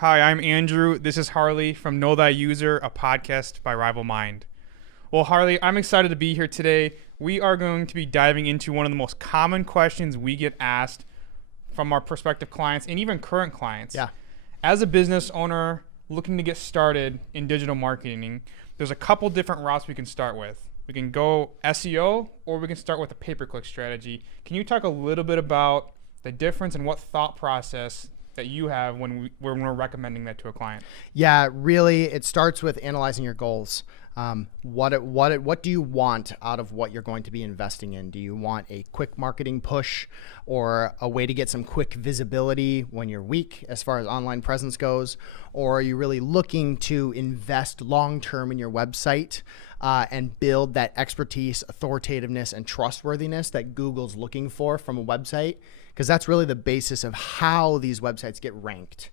Hi, I'm Andrew. This is Harley from Know Thy User, a podcast by Rival Mind. Well, Harley, I'm excited to be here today. We are going to be diving into one of the most common questions we get asked from our prospective clients and even current clients. Yeah. As a business owner looking to get started in digital marketing, there's a couple different routes we can start with. We can go SEO or we can start with a pay-per-click strategy. Can you talk a little bit about the difference and what thought process that you have when we're recommending that to a client? Yeah, really, it starts with analyzing your goals. What do you want out of what you're going to be investing in? Do you want a quick marketing push or a way to get some quick visibility when you're weak as far as online presence goes? Or are you really looking to invest long-term in your website and build that expertise, authoritativeness, and trustworthiness that Google's looking for from a website? Because that's really the basis of how these websites get ranked.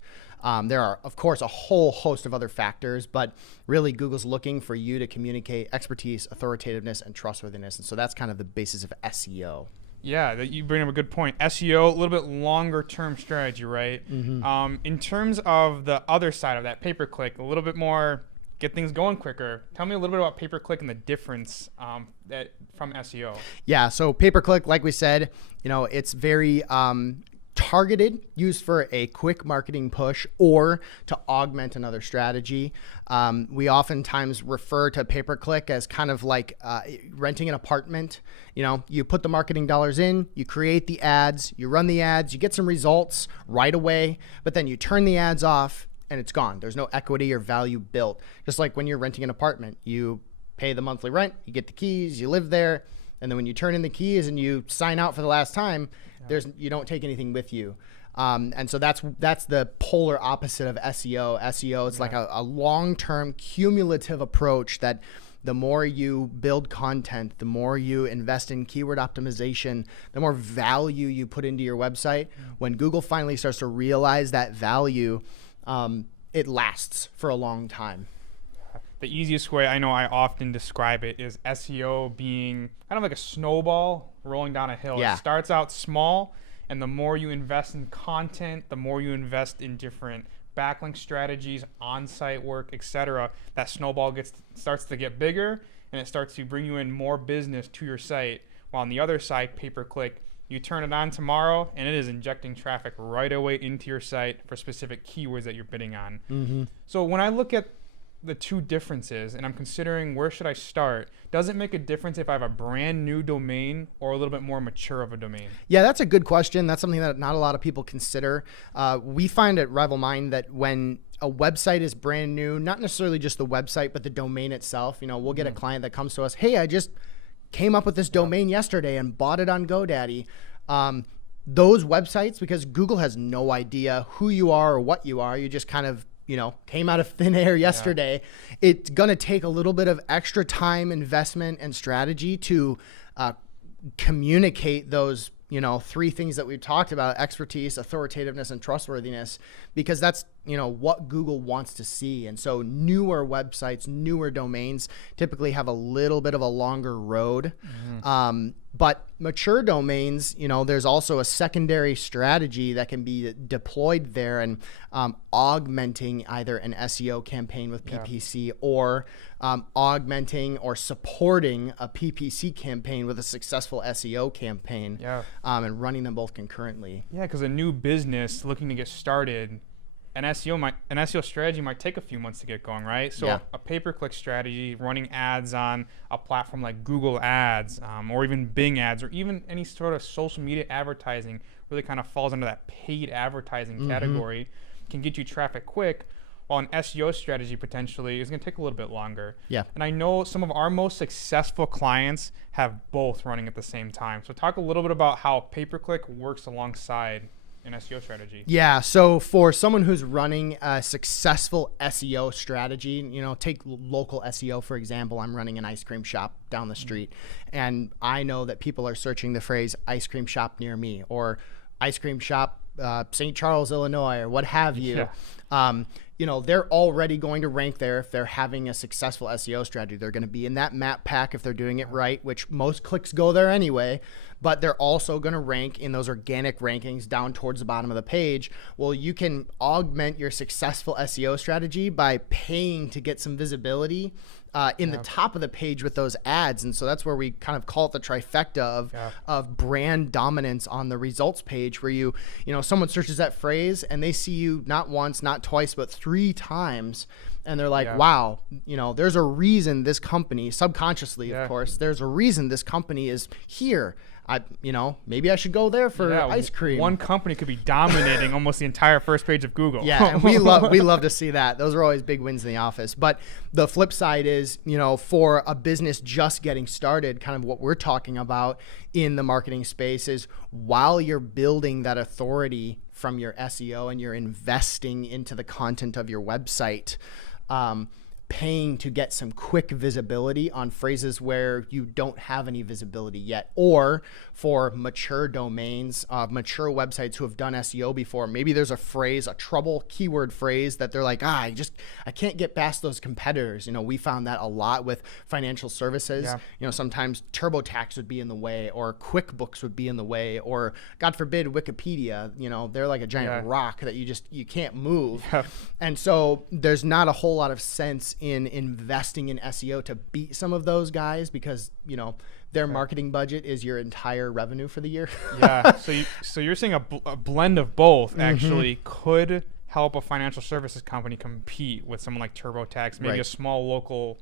There are, of course, a whole host of other factors, but really Google's looking for you to communicate expertise, authoritativeness, and trustworthiness. And so that's kind of the basis of SEO. Yeah, you bring up a good point. SEO, a little bit longer term strategy, right? Mm-hmm. In terms of the other side of that, pay-per-click, a little bit more get things going quicker. Tell me a little bit about pay-per-click and the difference from SEO. Yeah, so pay-per-click, like we said, it's very targeted, used for a quick marketing push or to augment another strategy. We oftentimes refer to pay-per-click as kind of like renting an apartment. You put the marketing dollars in, you create the ads, you run the ads, you get some results right away, but then you turn the ads off and it's gone. There's no equity or value built. Just like when you're renting an apartment, you pay the monthly rent, you get the keys, you live there, and then when you turn in the keys and you sign out for the last time, you don't take anything with you. And so that's the polar opposite of SEO. SEO is like a long-term cumulative approach that the more you build content, the more you invest in keyword optimization, the more value you put into your website. When Google finally starts to realize that value, it lasts for a long time. The easiest way I know I often describe it is SEO being kind of like a snowball rolling down a hill. Yeah. It starts out small, and the more you invest in content, the more you invest in different backlink strategies, on-site work, etc., that snowball starts to get bigger, and it starts to bring you in more business to your site. While on the other side, pay-per-click, you turn it on tomorrow, and it is injecting traffic right away into your site for specific keywords that you're bidding on. Mm-hmm. So when I look at the two differences and I'm considering where should I start, does it make a difference if I have a brand new domain or a little bit more mature of a domain? Yeah, that's a good question. That's something that not a lot of people consider. We find at Rival Mind that when a website is brand new, not necessarily just the website, but the domain itself, we'll get a client that comes to us, hey, I just came up with this domain yesterday and bought it on GoDaddy. Those websites, because Google has no idea who you are or what you are, you just kind of came out of thin air yesterday. Yeah. It's going to take a little bit of extra time, investment, and strategy to communicate those, three things that we've talked about: expertise, authoritativeness, and trustworthiness, because that's, what Google wants to see. And so newer websites, newer domains typically have a little bit of a longer road. Mm-hmm. But mature domains, there's also a secondary strategy that can be deployed there and augmenting either an SEO campaign with PPC or augmenting or supporting a PPC campaign with a successful SEO campaign and running them both concurrently. Yeah, because a new business looking to get started, an SEO strategy might take a few months to get going, right? So a pay-per-click strategy, running ads on a platform like Google Ads or even Bing Ads or even any sort of social media advertising really kind of falls under that paid advertising category, can get you traffic quick, while an SEO strategy potentially is going to take a little bit longer. Yeah. And I know some of our most successful clients have both running at the same time. So talk a little bit about how pay-per-click works alongside an SEO strategy. Yeah, so for someone who's running a successful SEO strategy, take local SEO, for example. I'm running an ice cream shop down the street, and I know that people are searching the phrase ice cream shop near me or ice cream shop St. Charles, Illinois, or what have you. They're already going to rank there if they're having a successful SEO strategy. They're going to be in that map pack if they're doing it right, which most clicks go there anyway. but they're also going to rank in those organic rankings down towards the bottom of the page. Well, you can augment your successful SEO strategy by paying to get some visibility in the top of the page with those ads. And so that's where we kind of call it the trifecta of brand dominance on the results page, where you know, someone searches that phrase and they see you not once, not twice, but 3 times. And they're like, wow, you know, there's a reason this company, subconsciously, of course, there's a reason this company is here. You know, maybe I should go there for ice cream. One company could be dominating almost the entire first page of Google. Yeah, and we love to see that. Those are always big wins in the office. But the flip side is, you know, for a business just getting started, kind of what we're talking about in the marketing space is, while you're building that authority from your SEO and you're investing into the content of your website, paying to get some quick visibility on phrases where you don't have any visibility yet, or for mature domains, mature websites who have done SEO before. Maybe there's a phrase, a trouble keyword phrase that they're like, I can't get past those competitors. You know, we found that a lot with financial services. You know, sometimes TurboTax would be in the way, or QuickBooks would be in the way, or God forbid Wikipedia. You know, they're like a giant rock that you can't move. And so there's not a whole lot of sense in investing in SEO to beat some of those guys, because, you know, their marketing budget is your entire revenue for the year. So you're saying a blend of both actually could help a financial services company compete with someone like TurboTax. Maybe a small local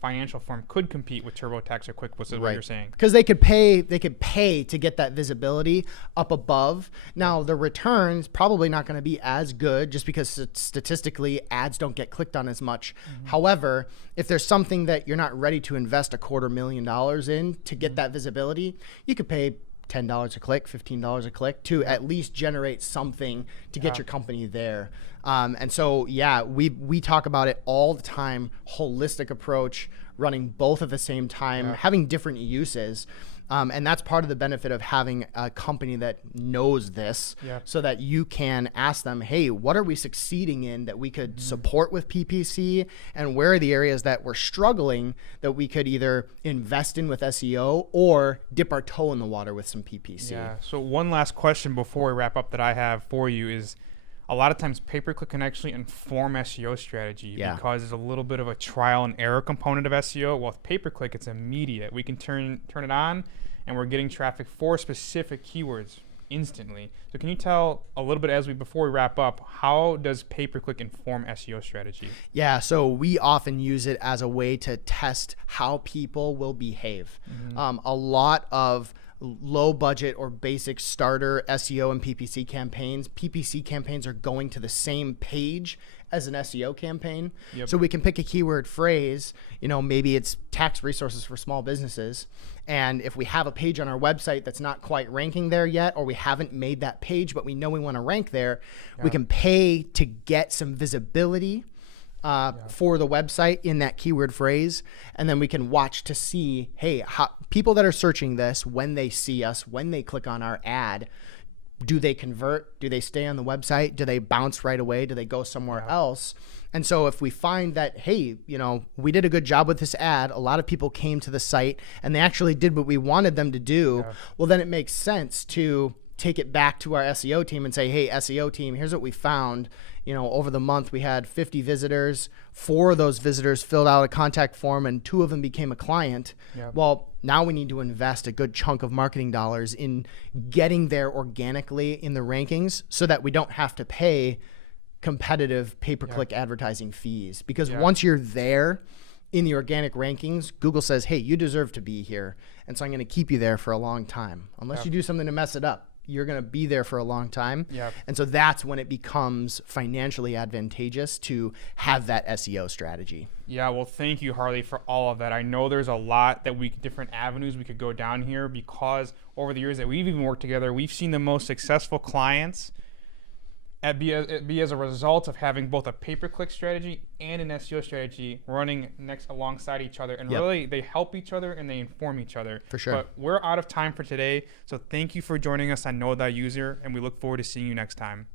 financial firm could compete with TurboTax or QuickBooks, is what you're saying. Because they could pay to get that visibility up above. Now, the return's probably not going to be as good, just because statistically ads don't get clicked on as much. However, if there's something that you're not ready to invest $250,000 in to get that visibility, you could pay $10 a click, $15 a click to at least generate something to get your company there. And so, we talk about it all the time, holistic approach, running both at the same time, having different uses. And that's part of the benefit of having a company that knows this, so that you can ask them, hey, what are we succeeding in that we could support with PPC? And where are the areas that we're struggling that we could either invest in with SEO or dip our toe in the water with some PPC? Yeah. So one last question before we wrap up that I have for you is, a lot of times pay-per-click can actually inform SEO strategy because there's a little bit of a trial and error component of SEO. Well, with pay-per-click, it's immediate. We can turn it on, and we're getting traffic for specific keywords instantly. So can you tell a little bit before we wrap up, how does pay-per-click inform SEO strategy? Yeah, so we often use it as a way to test how people will behave. A lot of low budget or basic starter SEO and PPC campaigns are going to the same page as an SEO campaign. So we can pick a keyword phrase, you know, maybe it's tax resources for small businesses. And if we have a page on our website that's not quite ranking there yet, or we haven't made that page, but we know we want to rank there, we can pay to get some visibility for the website in that keyword phrase. And then we can watch to see, hey, how people that are searching this, when they see us, when they click on our ad, do they convert? Do they stay on the website? Do they bounce right away? Do they go somewhere else? And so if we find that, hey, you know, we did a good job with this ad, a lot of people came to the site and they actually did what we wanted them to do, well, then it makes sense to take it back to our SEO team and say, hey, SEO team, here's what we found. You know, over the month we had 50 visitors. 4 of those visitors filled out a contact form and 2 of them became a client. Well, now we need to invest a good chunk of marketing dollars in getting there organically in the rankings, so that we don't have to pay competitive pay-per-click advertising fees. Because once you're there in the organic rankings, Google says, hey, you deserve to be here. And so I'm going to keep you there for a long time. Unless you do something to mess it up, you're going to be there for a long time. And so that's when it becomes financially advantageous to have that SEO strategy. Yeah, well, thank you, Harley, for all of that. I know there's a lot that different avenues we could go down here, because over the years that we've even worked together, we've seen the most successful clients be as a result of having both a pay-per-click strategy and an SEO strategy running alongside each other. And really, they help each other and they inform each other. For sure. But we're out of time for today. So thank you for joining us on Know Thy User, and we look forward to seeing you next time.